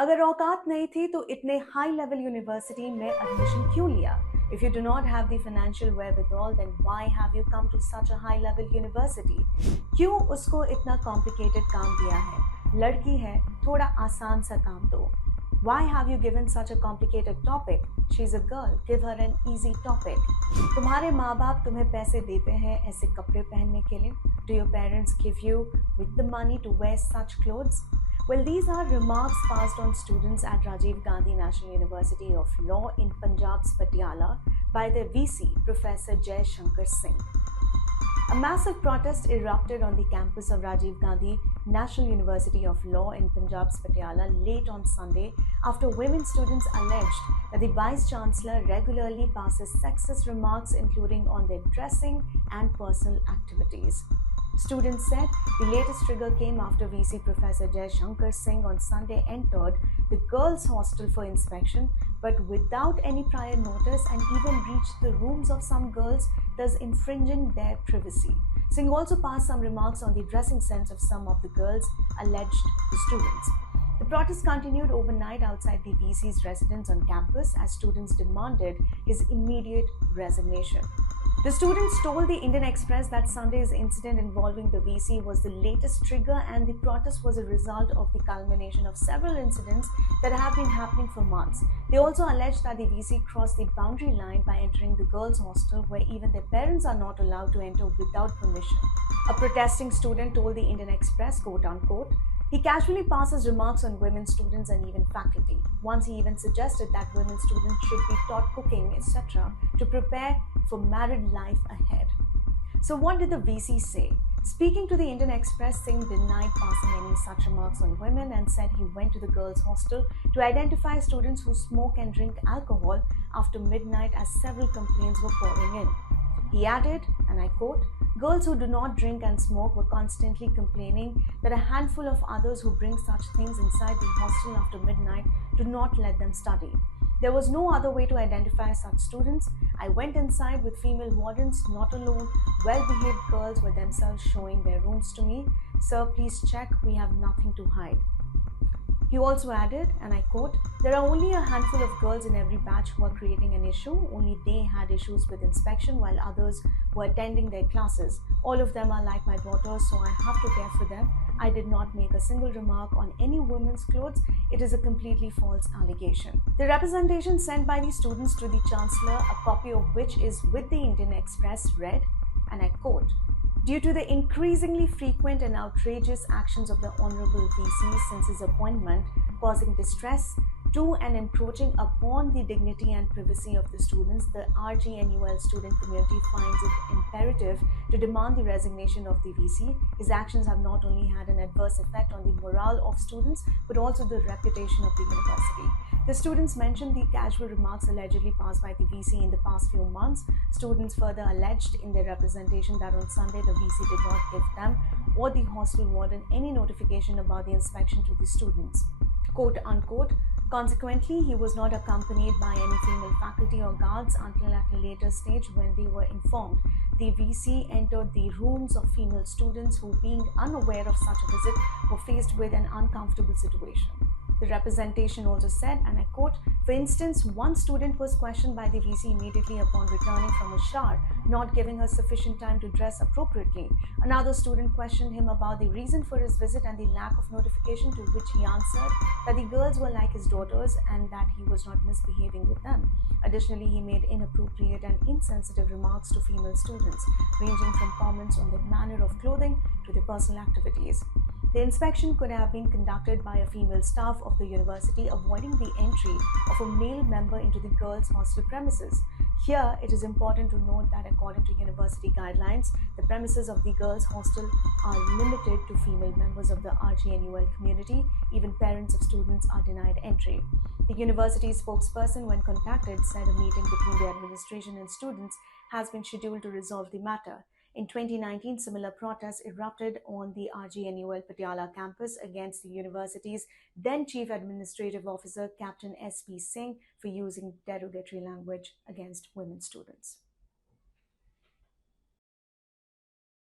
अगर औकात नहीं थी तो इतने हाई लेवल यूनिवर्सिटी में एडमिशन क्यों लिया? If you do not have the financial wherewithal, then why have you come to such a high level university? क्यों उसको इतना complicated काम दिया है? लड़की है, थोड़ा आसान सा काम दो. Why have you given such a complicated topic? She's a girl, give her an easy topic. तुम्हारे माँ बाप तुम्हें पैसे देते हैं ऐसे कपड़े पहनने के लिए? Do your parents give you with the money to wear such clothes? Well, these are remarks passed on students at Rajiv Gandhi National University of Law in Punjab's Patiala by their VC, Professor Shankar Singh. A massive protest erupted on the campus of Rajiv Gandhi National University of Law in Punjab's Patiala late on Sunday after women students alleged that the Vice-Chancellor regularly passes sexist remarks including on their dressing and personal activities. Students said the latest trigger came after VC Professor Shankar Singh on Sunday entered the girls' hostel for inspection, but without any prior notice and even reached the rooms of some girls, thus infringing their privacy. Singh also passed some remarks on the dressing sense of some of the girls, alleged the students. The protest continued overnight outside the VC's residence on campus as students demanded his immediate resignation. The students told the Indian Express that Sunday's incident involving the VC was the latest trigger and the protest was a result of the culmination of several incidents that have been happening for months. They also alleged that the VC crossed the boundary line by entering the girls' hostel where even their parents are not allowed to enter without permission. A protesting student told the Indian Express, quote unquote, he casually passes remarks on women students and even faculty. Once he even suggested that women students should be taught cooking, etc. to prepare for married life ahead. So what did the VC say? Speaking to the Indian Express, Singh denied passing any such remarks on women and said he went to the girls' hostel to identify students who smoke and drink alcohol after midnight as several complaints were pouring in. He added, and I quote, girls who do not drink and smoke were constantly complaining that a handful of others who bring such things inside the hostel after midnight do not let them study. There was no other way to identify such students. I went inside with female wardens, not alone. Well-behaved girls were themselves showing their rooms to me. Sir, please check, we have nothing to hide. He also added, and I quote, there are only a handful of girls in every batch who are creating an issue. Only they had issues with inspection while others were attending their classes. All of them are like my daughters, so I have to care for them. I did not make a single remark on any women's clothes. It is a completely false allegation. The representation sent by the students to the Chancellor, a copy of which is with the Indian Express, read, and I quote, due to the increasingly frequent and outrageous actions of the Honorable VC since his appointment, causing distress to and encroaching upon the dignity and privacy of the students, the RGNUL student community finds it imperative to demand the resignation of the VC. His actions have not only had an adverse effect on the morale of students, but also the reputation of the university. The students mentioned the casual remarks allegedly passed by the VC in the past few months. Students further alleged in their representation that on Sunday the VC did not give them or the hostel warden any notification about the inspection to the students. Quote unquote, consequently, he was not accompanied by any female faculty or guards until at a later stage when they were informed. The VC entered the rooms of female students who, being unaware of such a visit, were faced with an uncomfortable situation. The representation also said, and I quote, for instance, one student was questioned by the VC immediately upon returning from a shower, not giving her sufficient time to dress appropriately. Another student questioned him about the reason for his visit and the lack of notification, to which he answered that the girls were like his daughters and that he was not misbehaving with them. Additionally, he made inappropriate and insensitive remarks to female students, ranging from comments on their manner of clothing to their personal activities. The inspection could have been conducted by a female staff of the university, avoiding the entry of a male member into the girls' hostel premises. Here, it is important to note that according to university guidelines, the premises of the girls' hostel are limited to female members of the RGNUL community. Even parents of students are denied entry. The university spokesperson, when contacted, said a meeting between the administration and students has been scheduled to resolve the matter. In 2019, similar protests erupted on the RGNUL Patiala campus against the university's then Chief Administrative Officer, Captain S.P. Singh, for using derogatory language against women students.